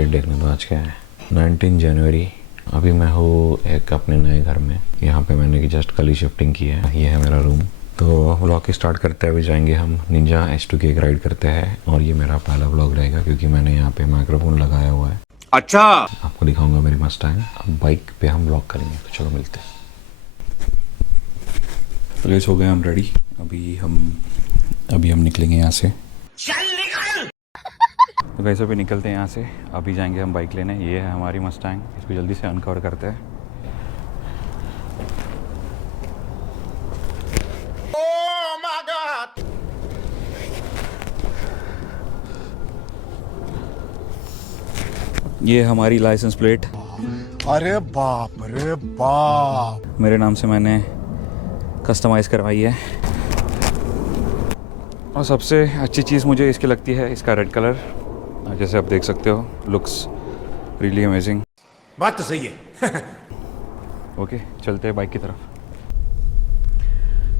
Date देखने दो आज क्या है, 19 जनवरी। अभी मैं हूँ एक अपने नए घर में। यहाँ पे मैंने जस्ट कल ही शिफ्टिंग की है। ये है मेरा रूम। तो व्लॉग की स्टार्ट करते हुए जाएंगे हम निंजा H2 की एक राइड करते हैं, और ये मेरा पहला व्लॉग रहेगा क्योंकि मैंने यहाँ पे माइक्रोफोन लगाया हुआ है। अच्छा, आपको दिखाऊंगा मेरी मस्टैंग। अब बाइक पे हम व्लॉग करेंगे, तो चलो मिलते हैं। तो गाइस हो गए हम रेडी। अभी हम निकलेंगे यहाँ से। तो गाइस अभी निकलते हैं यहाँ से। अभी जाएंगे हम बाइक लेने। ये है हमारी मस्टैंग। इसको जल्दी से अनकवर करते हैं। oh my God! ये हमारी लाइसेंस प्लेट। अरे बाप रे बाप, मेरे नाम से मैंने कस्टमाइज़ करवाई है। और सबसे अच्छी चीज़ मुझे इसकी लगती है इसका रेड कलर। जैसे आप देख सकते हो, लुक्स रियली अमेजिंग। बात तो सही है। ओके, चलते हैं बाइक की तरफ।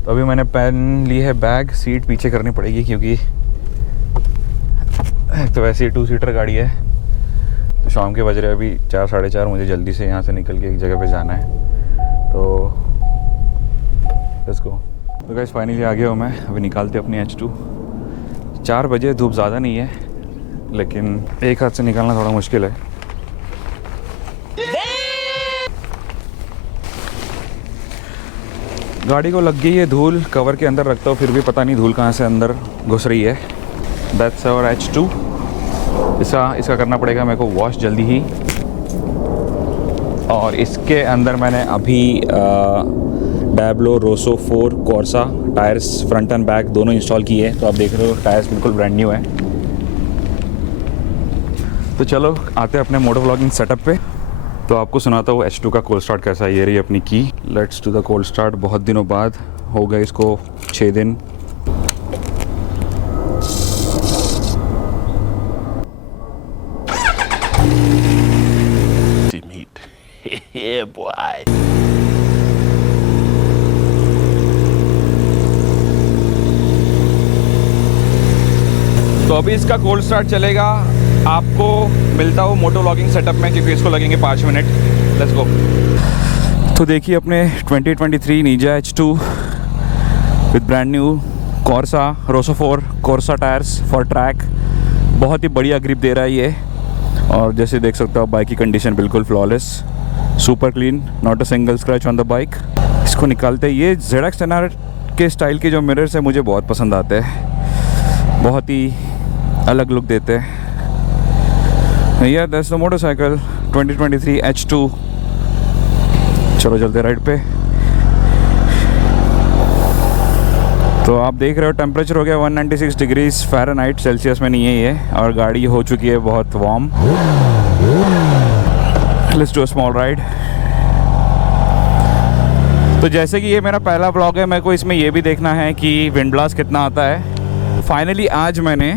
तो अभी मैंने पहन ली है बैग। सीट पीछे करनी पड़ेगी क्योंकि तो वैसे ही 2 सीटर गाड़ी है। तो शाम के बज रहे अभी 4 साढ़े 4। मुझे जल्दी से यहाँ से निकल के एक जगह पे जाना है। तो लेट्स गो। तो गाइस फाइनली आ गया हूँ मैं। अभी निकालते अपनी H2। 4 बजे, धूप ज़्यादा नहीं है, लेकिन एक हाथ से निकालना थोड़ा मुश्किल है। गाड़ी को लग गई है धूल। कवर के अंदर रखता हूँ फिर भी पता नहीं धूल कहाँ से अंदर घुस रही है। That's our H2। इसका करना पड़ेगा मेरे को वॉश जल्दी ही। और इसके अंदर मैंने अभी Diablo Rosso 4 Corsa tyres front and back दोनों इंस्टॉल किए। तो आप देख रहे हो टायर्स बिल्कुल ब्रांड न्यू है। तो चलो आते हैं अपने मोटो व्लॉगिंग सेटअप पे। तो आपको सुनाता हूँ H2 का कोल्ड स्टार्ट कैसा है। ये रही अपनी की। Let's do the cold start. बहुत दिनों बाद हो गए इसको 6 दिन। Yeah, boy. तो अभी इसका कोल्ड स्टार्ट चलेगा। आपको मिलता हूँ मोटो व्लॉगिंग सेटअप में क्योंकि इसको लगेंगे 5 मिनट। Let's go. तो देखिए अपने 2023 Ninja H2 with brand new Corsa Rosso 4 Corsa tyres for track. बहुत ही बढ़िया ग्रिप दे रहा है ये। और जैसे देख सकते हो बाइक की कंडीशन बिल्कुल flawless, super clean, not a single scratch on the bike. इसको निकालते हैं। ये ZX 10R के स्टाइल के जो मिरर्स है मुझे बहुत पसंद आते हैं। बहुत ही अलग लुक देते हैं। Yeah, that's the motorcycle 2023 H2। चलो चलते राइड पे। तो आप देख रहे हो टेम्परेचर हो गया 196 डिग्रीज फ़ारेनहाइट, सेल्सियस में नहीं है ये। और गाड़ी हो चुकी है बहुत warm. Let's do a small ride. तो जैसे कि ये मेरा पहला व्लॉग है, मेरे को इसमें ये भी देखना है कि विंड ब्लास्ट कितना आता है। फाइनली आज मैंने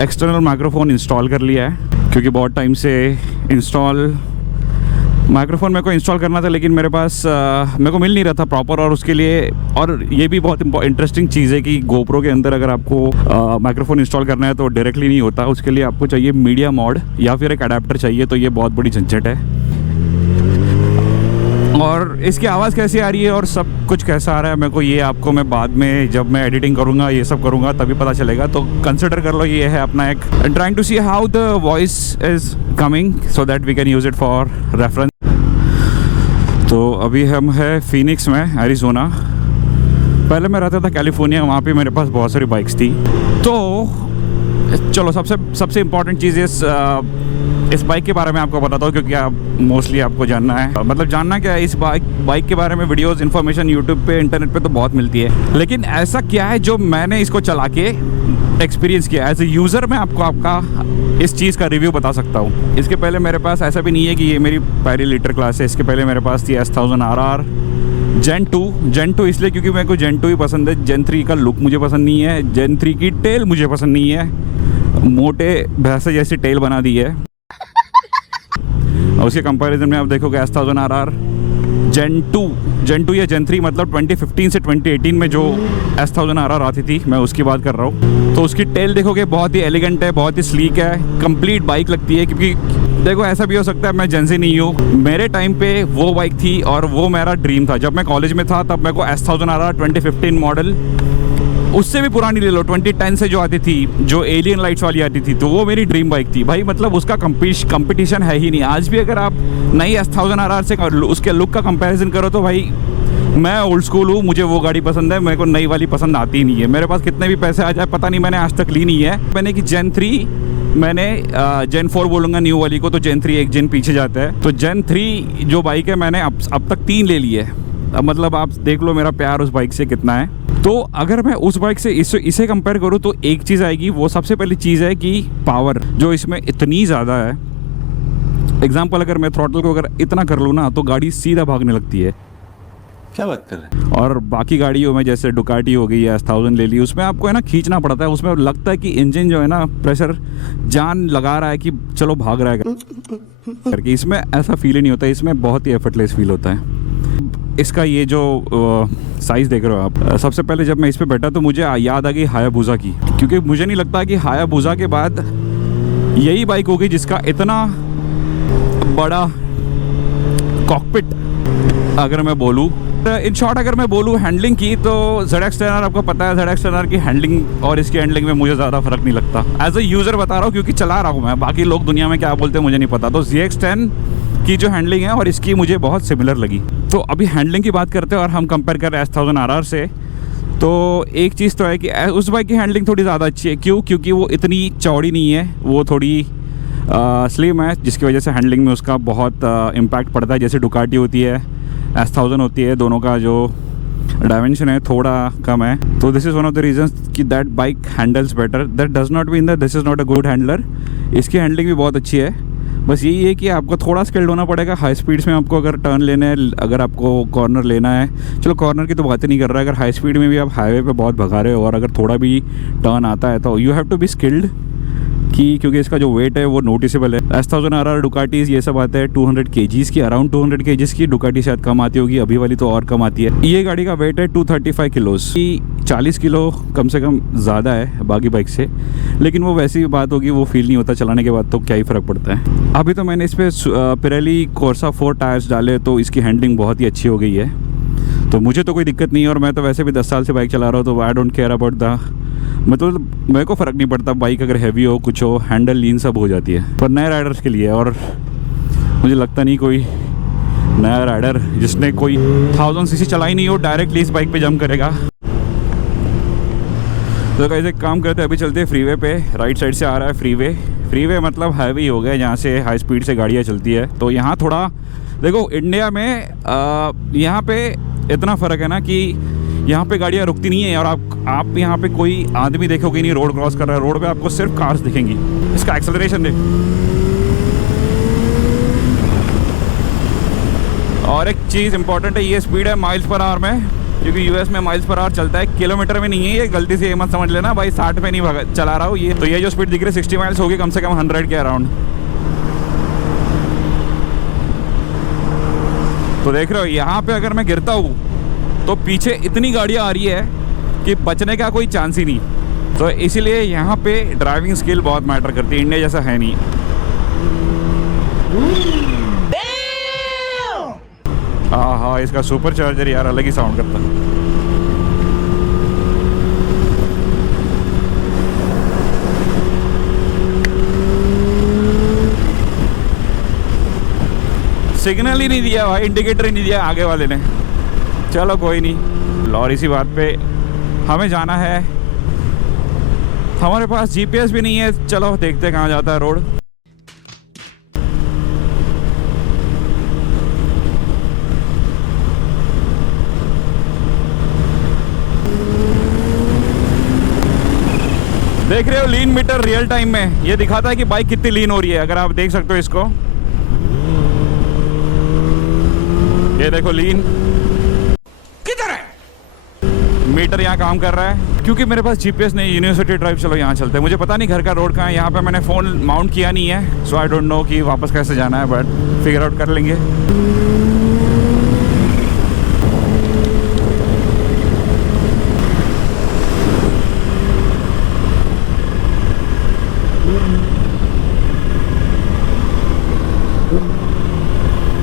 एक्सटर्नल माइक्रोफोन इंस्टॉल कर लिया है क्योंकि बहुत टाइम से माइक्रोफोन मेरे को इंस्टॉल करना था, लेकिन मेरे पास मेरे को मिल नहीं रहा था प्रॉपर। और उसके लिए, और ये भी बहुत इंटरेस्टिंग चीज़ है कि GoPro के अंदर अगर आपको माइक्रोफोन इंस्टॉल करना है तो डायरेक्टली नहीं होता। उसके लिए आपको चाहिए मीडिया मॉड या फिर एक अडेप्टर चाहिए। तो ये बहुत बड़ी झंझट है। और इसकी आवाज़ कैसी आ रही है और सब कुछ कैसा आ रहा है मेरे को, ये आपको मैं बाद में जब मैं एडिटिंग करूँगा ये सब करूँगा तभी पता चलेगा। तो कंसिडर कर लो ये है अपना एक trying to see how the voice is coming so that we can use it for reference. तो अभी हम है फिनिक्स में, एरिज़ोना। पहले मैं रहता था कैलिफोर्निया, वहाँ पे मेरे पास बहुत सारी बाइक्स थी। तो चलो सबसे इम्पॉर्टेंट चीज़ इस बाइक के बारे में आपको बताता हूँ क्योंकि आप मोस्टली आपको जानना है, मतलब जानना क्या है इस बाइक के बारे में। वीडियोस इन्फॉर्मेशन यूट्यूब पे इंटरनेट पे तो बहुत मिलती है, लेकिन ऐसा क्या है जो मैंने इसको चला के एक्सपीरियंस किया एज ए यूज़र। मैं आपको आपका इस चीज़ का रिव्यू बता सकता हूँ। इसके पहले मेरे पास ऐसा भी नहीं है कि ये मेरी पहली लीटर क्लास है। इसके पहले मेरे पास थी S1000 RR Gen 2 इसलिए क्योंकि मेरे को Gen 2 ही पसंद है। Gen 3 का लुक मुझे पसंद नहीं है। Gen 3 की टेल मुझे पसंद नहीं है, मोटे भैंसे जैसी टेल बना दी है। और उसके कंपैरिजन में आप देखोगे S1000 RR Gen 2 या Gen 3, मतलब 2015 से 2018 में जो S1000 RR आती थी मैं उसकी बात कर रहा हूँ। तो उसकी टेल देखोगे बहुत ही एलिगेंट है, बहुत ही स्लीक है, कंप्लीट बाइक लगती है। क्योंकि देखो ऐसा भी हो सकता है मैं जेंजी नहीं हूँ, मेरे टाइम पे वो बाइक थी और वो मेरा ड्रीम था। जब मैं कॉलेज में था तब मेरे को S1000 2015 मॉडल, उससे भी पुरानी ले लो 2010 से जो आती थी, जो एलियन लाइट्स वाली आती थी, तो वो मेरी ड्रीम बाइक थी भाई। मतलब उसका कंपटीशन है ही नहीं। आज भी अगर आप नई S1000 से उसके लुक का कंपैरिजन करो तो भाई मैं ओल्ड स्कूल हूँ, मुझे वो गाड़ी पसंद है, मेरे को नई वाली पसंद आती ही नहीं है। मेरे पास कितने भी पैसे आ जाए पता नहीं, मैंने आज तक ली नहीं है। मैंने कि Gen 3, मैंने Gen 4 बोलूँगा न्यू वाली को, तो Gen 3 एक Gen पीछे जाता है। तो Gen 3 जो बाइक है मैंने अब तक 3 ले ली है। अब मतलब आप देख लो मेरा प्यार उस बाइक से कितना है। तो अगर मैं उस बाइक से इसे कंपेयर करूँ तो एक चीज़ आएगी, वो सबसे पहली चीज़ है कि पावर जो इसमें इतनी ज़्यादा है। एग्जाम्पल, अगर मैं थ्रॉटल को अगर इतना कर लूँ ना तो गाड़ी सीधा भागने लगती है। क्या बात कर रहे हैं? और बाकी गाड़ियों में जैसे डुकाटी हो गई या S1000 ले ली, उसमें आपको है ना खींचना पड़ता है। उसमें लगता है कि इंजन जो है ना प्रेशर जान लगा रहा है कि चलो भाग रहा है करके। इसमें ऐसा फील ही नहीं होता, इसमें बहुत ही एफर्टलेस फील होता है। इसका ये जो साइज़ देख रहे हो आप, सबसे पहले जब मैं इस पर बैठा तो मुझे याद आ गई हायाबुसा की, क्योंकि मुझे नहीं लगता कि हायाबुसा के बाद यही बाइक होगी जिसका इतना बड़ा कॉकपिट। अगर मैं बोलूँ इन शॉर्ट, अगर मैं बोलूँ हैंडलिंग की, तो ZX-10R आपको पता है, ZX-10R की हैंडलिंग और इसकी हैंडलिंग में मुझे ज़्यादा फर्क नहीं लगता। एज अ यूज़र बता रहा हूँ क्योंकि चला रहा हूँ मैं, बाकी लोग दुनिया में क्या बोलते हैं मुझे नहीं पता। तो ZX-10 की जो हैंडलिंग है और इसकी मुझे बहुत सिमिलर लगी। तो अभी हैंडलिंग की बात करते हैं और हम कंपेयर कर रहे हैं S1000 से, तो एक चीज़ तो है कि उस बाइक की हैंडलिंग थोड़ी ज़्यादा अच्छी है। क्यों? क्योंकि वो इतनी चौड़ी नहीं है, वो थोड़ी स्लिम है, जिसकी वजह से हैंडलिंग में उसका बहुत इम्पैक्ट पड़ता है। जैसे डुकाटी होती है, S1000 होती है, दोनों का जो डायमेंशन है थोड़ा कम है। तो this is one of the reasons कि that bike handles better. That does not mean that this is not a good handler. इसकी हैंडलिंग भी बहुत अच्छी है, बस यही है कि आपको थोड़ा स्किल्ड होना पड़ेगा हाई स्पीड्स में। आपको अगर टर्न लेना है, अगर आपको कॉर्नर लेना है, चलो कॉर्नर की तो बात ही नहीं कर रहा है, अगर हाई स्पीड में भी आप हाईवे पे बहुत भगा रहे हो और अगर थोड़ा भी टर्न आता है तो you have to be skilled क्योंकि इसका जो वेट है वो नोटिसेबल है। S1000 डुकाटीज़ ये सब आते हैं 200 kgs की, अराउंड 200 kgs की। डुकाटी शायद कम आती होगी, अभी वाली तो और कम आती है। ये गाड़ी का वेट है 235 किलोज की, 40 किलो कम से कम ज़्यादा है बाकी बाइक से, लेकिन वो वैसी बात होगी, वो फील नहीं होता चलाने के बाद, तो क्या ही फ़र्क पड़ता है। अभी तो मैंने इस पर पिरेली कोर्सा 4 टायर्स डाले तो इसकी हैंडलिंग बहुत ही अच्छी हो गई है, तो मुझे तो कोई दिक्कत नहीं है। और मैं तो वैसे भी 10 साल से बाइक चला रहा हूँ, तो I don't care about the, मतलब मेरे को फ़र्क नहीं पड़ता बाइक अगर हैवी हो, कुछ हो, हैंडल लीन सब हो जाती है। पर नए राइडर्स के लिए, और मुझे लगता नहीं कोई नया राइडर जिसने कोई 1000 सीसी चलाई नहीं हो डायरेक्टली इस बाइक पे जंप करेगा। तो गाइस एक काम करते हैं, अभी चलते हैं फ्रीवे पे। राइट साइड से आ रहा है फ्रीवे मतलब हाईवे हो गया जहाँ से हाई स्पीड से गाड़ियाँ चलती है। तो यहाँ थोड़ा देखो, इंडिया में यहाँ पे इतना फ़र्क है ना कि यहाँ पे गाड़ियाँ रुकती नहीं है, और आप यहाँ पे कोई आदमी देखोगे नहीं रोड क्रॉस कर रहा है। रोड पे आपको सिर्फ कार्स दिखेंगी। इसका एक्सेलरेशन देख। और एक चीज़ इंपॉर्टेंट है, ये स्पीड है माइल्स पर आवर में, क्योंकि यूएस में माइल्स पर आवर चलता है, किलोमीटर में नहीं है। ये गलती से ये मत समझ लेना भाई 60 पे नहीं चला रहा हूँ ये। तो ये जो स्पीड दिख रही है 60 माइल्स होगी कम से कम 100 के अराउंड। तो देख रहे हो यहाँ पे अगर मैं गिरता हूँ तो पीछे इतनी गाड़ियाँ आ रही है कि बचने का कोई चांस ही नहीं। तो इसीलिए यहाँ पे ड्राइविंग स्किल बहुत मैटर करती है, इंडिया जैसा है नहीं। हाँ, इसका सुपर चार्जर यार अलग ही साउंड करता है। सिग्नल ही नहीं दिया भाई, इंडिकेटर ही नहीं दिया आगे वाले ने। चलो कोई नहीं, और इसी बात पे हमें जाना है। हमारे पास जीपीएस भी नहीं है, चलो देखते हैं कहाँ जाता है रोड। देख रहे हो लीन मीटर रियल टाइम में ये दिखाता है कि बाइक कितनी लीन हो रही है। अगर आप देख सकते हो इसको, ये देखो लीन किधर है? मीटर यहाँ काम कर रहा है। क्योंकि मेरे पास जीपीएस नहीं, यूनिवर्सिटी ड्राइव, चलो यहाँ चलते हैं। मुझे पता नहीं घर का रोड कहाँ है, यहाँ पे मैंने फ़ोन माउंट किया नहीं है, सो आई डोंट नो कि वापस कैसे जाना है, बट फिगर आउट कर लेंगे।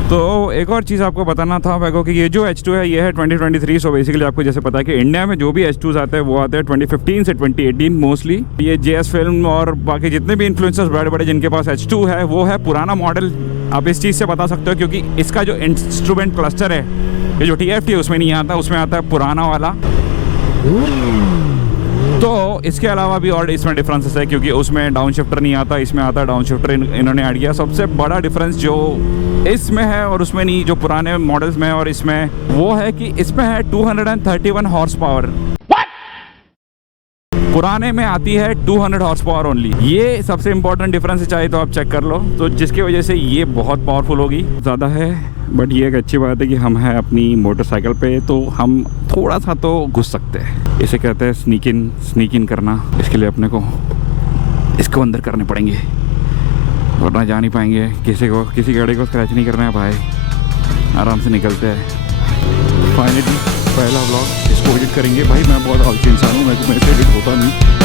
तो एक और चीज़ आपको बताना था मेरे को कि ये जो H2 है ये है 2023। सो बेसिकली आपको जैसे पता है कि इंडिया में जो भी H2s आते हैं वो आते हैं 2015 से 2018 मोस्टली। ये JS फिल्म और बाकी जितने भी इन्फ्लुएंसर्स बड़े बड़े जिनके पास H2 है वो है पुराना मॉडल। आप इस चीज़ से बता सकते हो क्योंकि इसका जो इंस्ट्रूमेंट क्लस्टर है ये जो TFT है उसमें नहीं आता, उसमें आता है पुराना वाला। तो इसके अलावा भी और इसमें डिफरेंसेस है क्योंकि उसमें डाउन शिफ्टर नहीं आता, इसमें आता है डाउन शिफ्टर। इन्होंने ऐड किया। सबसे बड़ा डिफरेंस जो इसमें है और उसमें नहीं, जो पुराने मॉडल्स में और इसमें, वो है कि इसमें है 231 हॉर्स पावर, पुराने में आती है 200 हॉर्स पावर ओनली। ये सबसे इंपॉर्टेंट डिफरेंस है, चाहे तो आप चेक कर लो। तो जिसकी वजह से ये बहुत पावरफुल होगी, ज़्यादा है। बट ये एक अच्छी बात है कि हम हैं अपनी मोटरसाइकिल पे तो हम थोड़ा सा तो घुस सकते हैं। इसे कहते हैं स्नीक इन करना। इसके लिए अपने को इसको अंदर करने पड़ेंगे वरना जा नहीं पाएंगे। किसी गाड़ी को स्क्रैच नहीं करना है भाई, आराम से निकलते हैं। फाइनली पहला व्लॉग इसको एडिट करेंगे। भाई मैं बहुत आलसी इंसान हूँ, मेरे से एडिट होता नहीं।